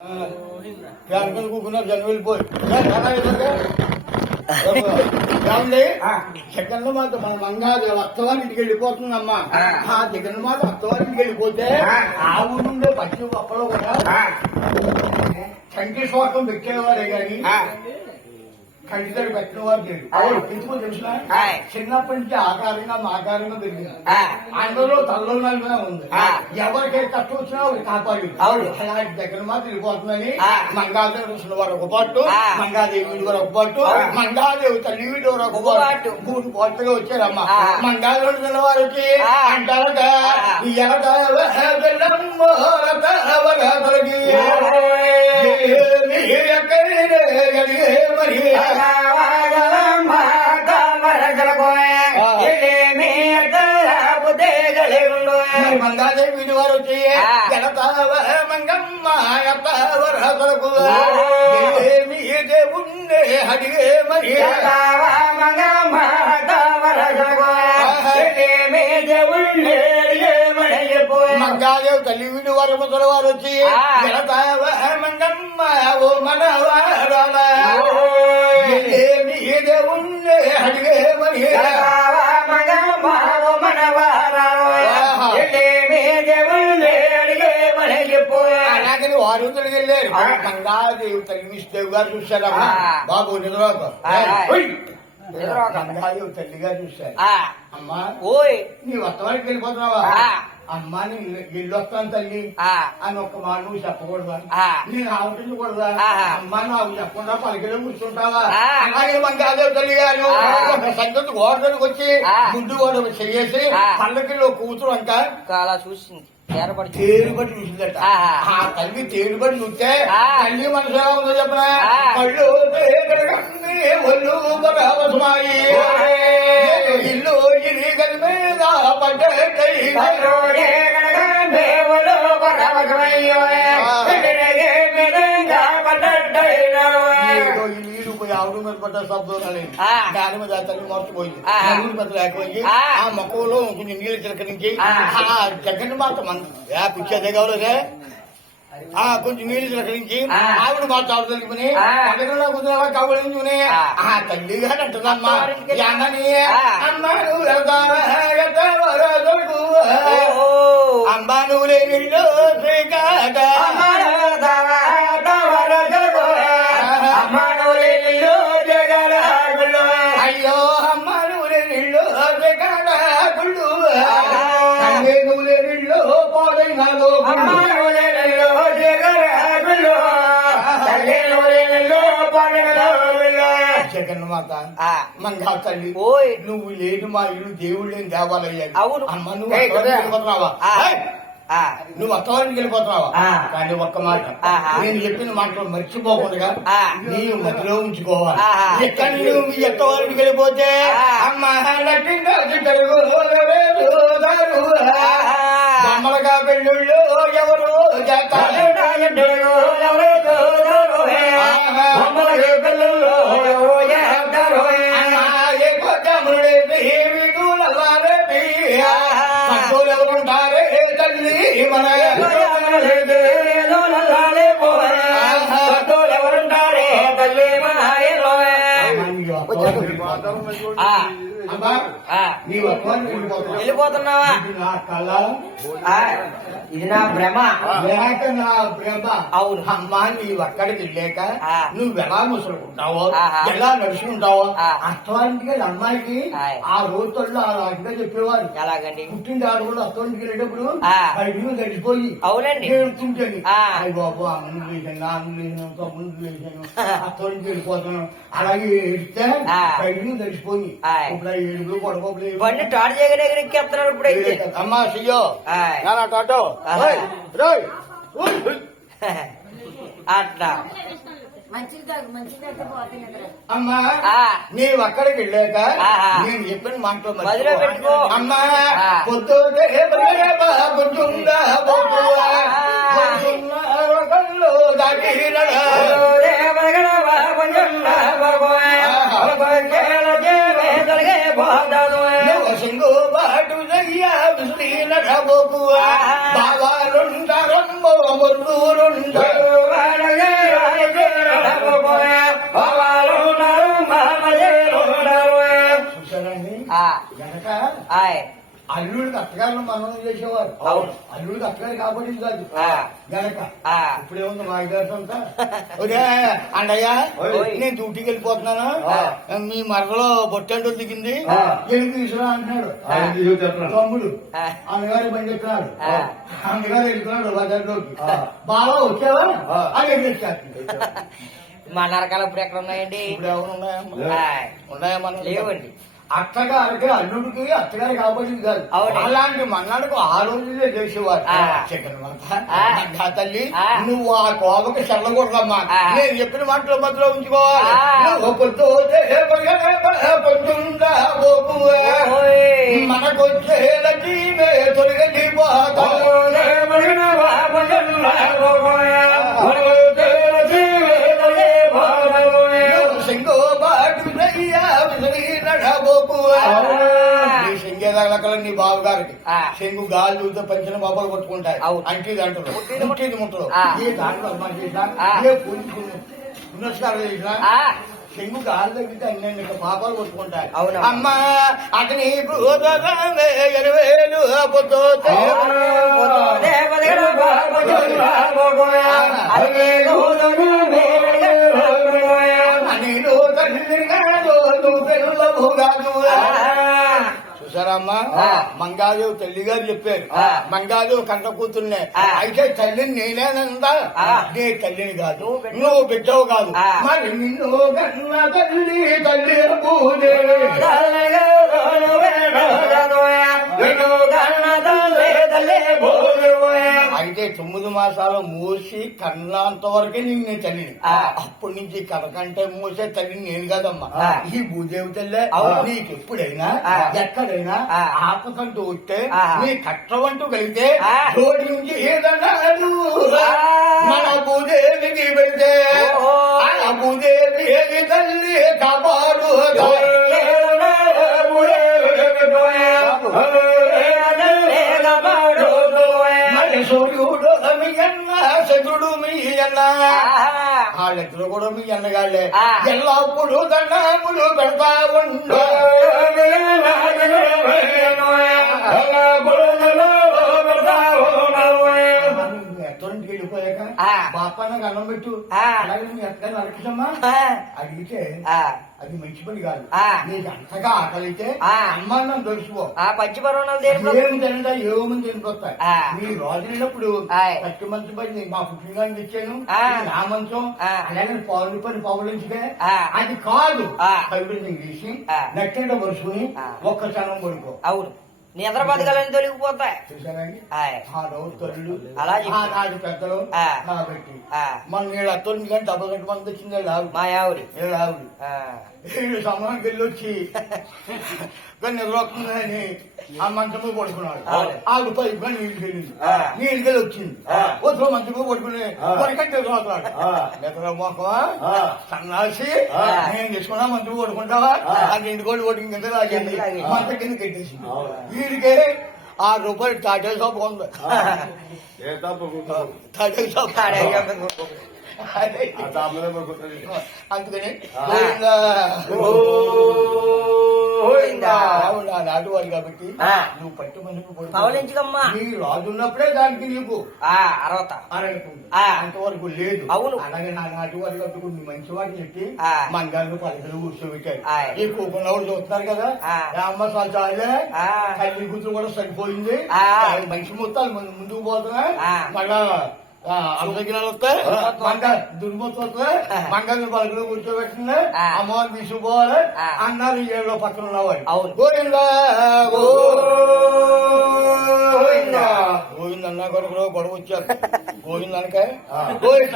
అనుకున్నా జనం వెళ్ళిపోయి జగన్ మాత మన మంగాది అత్తవారి ఇంటికి వెళ్ళిపోతుందమ్మా. ఆ జగన్ మాత అత్తవారి ఇంటికి వెళ్ళిపోతే ఆ ఊళ్ళో పచ్చి పప్పలో కూడా కంటి శోకం పెట్టేవారే గాని కంటిదడి పెట్టిన వారు లేదు. ఎందుకో తెలిసిన చిన్నప్పటి నుంచి ఆకారంగా మాకారంగా పెరిగింది. అందులో తల్లోనే ఉంది. ఎవరికైతే కష్టం వచ్చినా వాళ్ళు కాపాడి అలాంటి దగ్గర మాత్రం వెళ్ళిపోతుందని మంగాదేవి ఋషుల వారు ఒక పాటు, మంగాదేవి వారు ఒక పాటు, మంగాదేవి తల్లి వారు ఒక పాటు, 3 పాటుగా వచ్చారమ్మా. మంగాదేవి వారు వచ్చి అంటారు మంగాదేవి వీడి వారు వచ్చి మంగమ్మ వరకు దేవుణ్ణి అడిగే మరి మంగాదేవి తల్లి వీడి వారు ముసలి వారు వచ్చి మంగమ్మ ఓ మనవారా దేవుణ్ణి అడిగే మరి అలాగని వారు వెళ్ళారు. గంగాదేవి తల్లి విష్ణుదేవి గారు చూశారమ్మా. బాబు నిద్రపోక గంగాదేవి తల్లి గారు చూశారు. అమ్మా నీ వత్తవారికి వెళ్ళిపోతున్నావా? అమ్మా నీ ఇల్లు వస్తాను తల్లి అని ఒక్క మాట నువ్వు చెప్పకూడదా? నేను ఆలోచించకూడదా? అమ్మా నాకు చెప్పకుండా పలికిలో కూర్చుంటావా? అలాగే మంగాదేవి తల్లి గారు ఒక సంగతి గోడకి వచ్చి ముందు గోడ చేసి పల్లకిలో కూతురు అంట అలా చూసింది, తేరుబడి చూసిందట. ఆ తల్లి తేరుబడి చూస్తే తల్లి మనసు ఎలా ఉందో చెప్పనా? కళ్ళు ఒళ్ళు బరాబసమాయి ఇల్లు ఇరి గది మీద పడ్డై నీరు పోయి ఆవుడు మీద పడ్డ శబ్దం దాని మీద తల్లి మర్చిపోయింది. పెద్ద లేకపోయి ఆ మొక్కలో కొంచెం నీళ్ళు చిలకరించి ఆ జగన్ మాత పిచ్చేదే కావాలే కొంచెం నీళ్ళు చిలకరించి ఆవిడ మాత ఆవిడ తెలుపుని కొంచెం కవలించుకుని ఆ తల్లి గారు అంటుందమ్మా అమ్మని అమ్మ నువ్వు వెళ్తావా అమ్మ నువ్వు లేనిళ్ళు శ్రీకాట అయ్యో అమ్మ నువ్వు లేనిళ్ళు శ్రీకాట గుళ్ళు నువ్వు లేనిళ్ళు పోదైనాలు జగన్మాత మంగా తల్లి నువ్వు లేని మా ఇల్లు దేవుడు లేని దేవాలయ్యాడు. అమ్మ నువ్వు వెళ్ళిపోతున్నావా? నువ్వు అత్తవారికి వెళ్ళిపోతున్నావా? కానీ ఒక్క మాట నేను చెప్పిన మాటలు మర్చిపోకుండా నీవు మధ్యలో ఉంచుకోవాలి. ఎక్కడ నువ్వు మీ అత్తవారికి వెళ్ళిపోతే అమ్మ బొమ్మలుగా పెళ్ళిళ్ళు ఎవరు చేస్తారు? ఎవరుంటారే తల్లి మన ఎవరుంటారే తల్లి వెళ్ళిపోతున్నావా? ఇది నా భ్రమ. నా భ్రమ. అవును అమ్మా నీవు అక్కడికి వెళ్ళాక నువ్వు ఎలా ముసులుకుంటావో ఎలా నడుచుకుంటావో అత్తవారింటికి అమ్మాయికి ఆ రోజుల్లో అలాంటిగా చెప్పేవారు. ఎలాగండి? పుట్టింది ఆడు కూడా అత్తవారింటికి వెళ్ళేటప్పుడు బయట గడిచిపోయి అవునండి ఏడుతుంటేది. అయ్యి బాబు అమ్ములు లేచాను నాన్ను లేచాను తమ్ముళ్ళు లేచాను అత్తవారింటికి వెళ్ళిపోతాను అలాగే ఏడితే బయట గడిచిపోయి ఇప్పుడు ఏడుగులు పడుకోలేదు. బండి టాడు చేయగలిగిన ఎక్కేస్తున్నాడు ఇప్పుడైతే. అమ్మా చెయ్యో టాటో అట్లా అమ్మా నీవు అక్కడికి వెళ్ళాక నేను చెప్పిన మాటలో మదిలో పెట్టుకో. అమ్మా పొద్దుందా సింగు బాటు విస్తీర్ణ బావాలుంటారమ్మో మురుడుంటారు అల్లుడికి అత్తగారిని మనం చేసేవారు. అవును. అల్లుడికి అత్తగారు కాబట్టి కాదు గనక ఇప్పుడేముంది మా గారి అంతా అండయ్యా నేను డ్యూటీకి వెళ్ళిపోతున్నాను, మీ మరలో బొట్టండు దిగింది ఎందుకు తీసుకురా అంటున్నాడు తమ్ముడు. అన్నగారు బండి ఎక్కున్నాడు, అన్నగారు వెళ్తున్నాడు బజార్లోకి. బాగా వచ్చావా అని ఎదురు మా నరకాలు ఇప్పుడు ఎక్కడ ఉన్నాయండి? ఇప్పుడు ఎవరు ఉన్నాయా మనం లేవండి. అత్తగారికి అల్లుడికి అత్తగారు కాబట్టి కాదు. అవును. అలాంటి మన్నాడుకు ఆ రోజులే చేసేవారు. చికెన్ తల్లి నువ్వు ఆ కోపకి చల్లకూడదమ్మా, నేను చెప్పిన మాటలు మధ్యలో ఉంచుకోవాలి. మనకొచ్చే లక్ష్మీ తొలగటి సింగో బాటు సింగేదాకా నీ బాబు గారికి శంగు గాలి చూస్తే పంచిన బాబాలు కొట్టుకుంటాయి. అంటే అంటారు ముట్టేది ముట్టలు ఏ దాంట్లో ఏ పునస్కారం చేసినా శంగు గాలి తగ్గితే అన్ని పాపాలు కొట్టుకుంటాయి. అమ్మా అతని చూసారమ్మా, మంగాదేవి తల్లి గారు చెప్పారు. మంగాదేవి కంట కూతుర్నే అయితే తల్లిని నేనేనందా, నీ తల్లిని కాదు, నువ్వు బిడ్డవు కాదు. మరి నిన్ను కన్నా తల్లి తల్లి అయితే 9 మాసాలు మూసి కన్నంత వరకే నేను తల్లిని. అప్పటి నుంచి కడకంటే మూసే తల్లిని నేను కాదమ్మా, ఈ భూదేవి తల్లి. నీకు ఎప్పుడైనా ఎక్కడైనా ఆపకంటూ వస్తే నీ కట్టవంటూ కలిగితే రోడ్డు నుంచి ఏదన్నా మన భూదేవికి వెళ్తే ఆ భూదేవి తల్లి కాపాడు. సూర్యుడు మీ అన్న చంద్రుడు మీ అన్న వాళ్ళిద్దరు కూడా మీ అన్నగాళ్ళే. ఎల్లప్పుడు దండాములు పెడతా ఉండు. ఎక్కడికి వెళ్ళిపోయాక బాపానికి అన్నం పెట్టు, అలాగే నువ్వు ఎక్కడ నరకిసమ్మా అడిగితే అది మంచి పని కాదు. నీకు అంతగా ఆకలితే అమ్మాన్నం దొరికిపో. పచ్చి పర్వణాలు ఏమి తినడా ఏమని తినిపోతాయి. మీ రోజులప్పుడు పచ్చి మంచి పని మా పుట్టినగాని తెచ్చాను నా మంచం అలాగే పావులు పని పావులించుకే అది కాదు. కవిని తీసి నట్టంట వరుసుకుని ఒక్క క్షణం పడుకో. అవును, నిద్ర బతకాలని తొలగిపోతాయి. చూసానండి ఆ రోజు తల్లులు అలా నాటి పెద్దలు కాబట్టి మన నీళ్ళు అత్తోని కానీ 70 మంది వచ్చింది లావు మా ఆవిడ వీళ్ళు సమయానికి వెళ్ళి వచ్చి నిద్ర వస్తుందని ఆ మంచము పడుకున్నాడు. ఆడు పై నీళ్ళకి వెళ్ళింది, నీళ్ళకెళ్ళి వచ్చింది వచ్చి మంచము పడుకుని వరకంటే నిద్రపోతున్నాడు. నిద్ర మోకమా సన్నాసి నేను తీసుకున్నా మంచము పడుకుంటావా అది ఇంటికోటి పడుకుని కింద రాజండి మంచ కింద కట్టేసింది. వీడికే ₹6 తాటే షాప్ ఉంది. తాటే షాప్ అందుకని నాటువాడు కాబట్టి నువ్వు పట్టు పవలించుకమ్మా. నీ రాజు ఉన్నప్పుడే దానికి నీకు అర్హత అంతవరకు లేదు. అవును, అలాగే నా నాటువాడు కాబట్టి కొన్ని మంచి వాటిని చెప్పి మంగాళ్ళు పలకలు కూర్చోబెట్టారు. ఈ కూకున్నవాడు చూస్తున్నారు కదా అమ్మ చాలే కల్లి కూతురు కూడా సరిపోయింది. మంచి మొత్తాలు ముందుకు పోతున్నాయి. మళ్ళా అమ్మగినాలు వస్తాయి, దుర్మూర్తి వస్తాయి, మంగళ పలుకులు కూర్చోబెట్టింది, అమ్మవారిని తీసుకుపోవాలి అన్నారు. 7 పక్కన ఉన్నవాడు గోవిందా గోవిందన్నా కొడుకు గొడవ వచ్చారు. గోవిందనక గోవింద